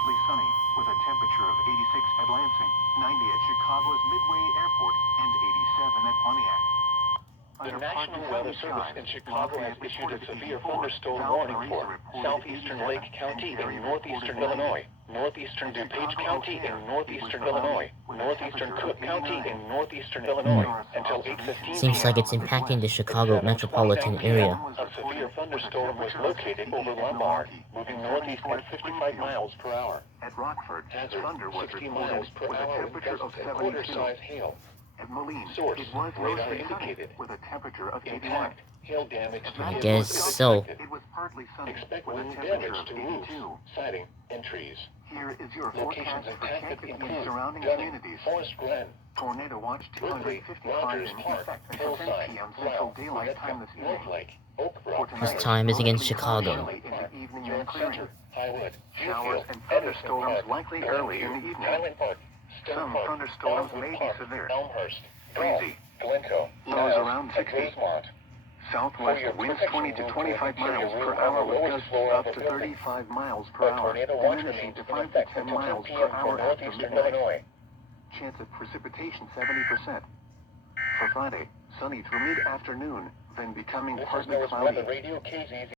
partly sunny, with a temperature of 86 at Lansing, 90 at Chicago's Midway Airport, and 87 at Pontiac. The National Weather Service in Chicago has issued a severe thunderstorm warning for southeastern Lake County in northeastern Illinois, northeastern DuPage County in northeastern Illinois, northeastern Cook County in northeastern Illinois, until 8:15 Seems like it's impacting the Chicago metropolitan area. A severe thunderstorm was located over Lombard, moving northeast at 55 miles per hour. At Rockford, Hazard, thunder was 60 reported miles per with a hour temperature of gusts and 72. quarter-size hail. At Moline, Source, it was radar mostly sunny, indicated. with a temperature of 81. Intact, hail damage to I vehicles guess is so. expected. It was partly sunny, Expect with a wind temperature damage of to roofs, 82. siding, and trees. Here is your Locations forecast for impacted Kankakee and include surrounding Gunning, communities. Forest Glen, Tornado Watch Berkeley, 255 Rogers in Park, effect until 10 Hillside, p.m. Central Ralph, Daylight Time this evening. Northlake, Oak For Brook, tonight, This time is against mostly Chicago. cloudy in the evening York and clearing. Center, Highwood, Showers Fairfield, and thunderstorms Edison Park, likely early in the Glenview, evening. Highland Park, Stone Some Park, thunderstorms Dogwood may be Park, severe. Elmhurst, Breezy. Glencoe, Lows Niles, around and 60. Rosemont. Southwest your winds protection, 20 to move 25 to a miles room per on hour the with lowest gusts floor up of to a building. 35 miles per A hour, tornado watch diminishing remains to in 5 to effect 10 until 10 miles per p.m. for hour after northeastern midnight. Illinois. Chance of precipitation 70%. For Friday, sunny through mid-afternoon, then becoming This is partly North cloudy. Weather Radio KZZ.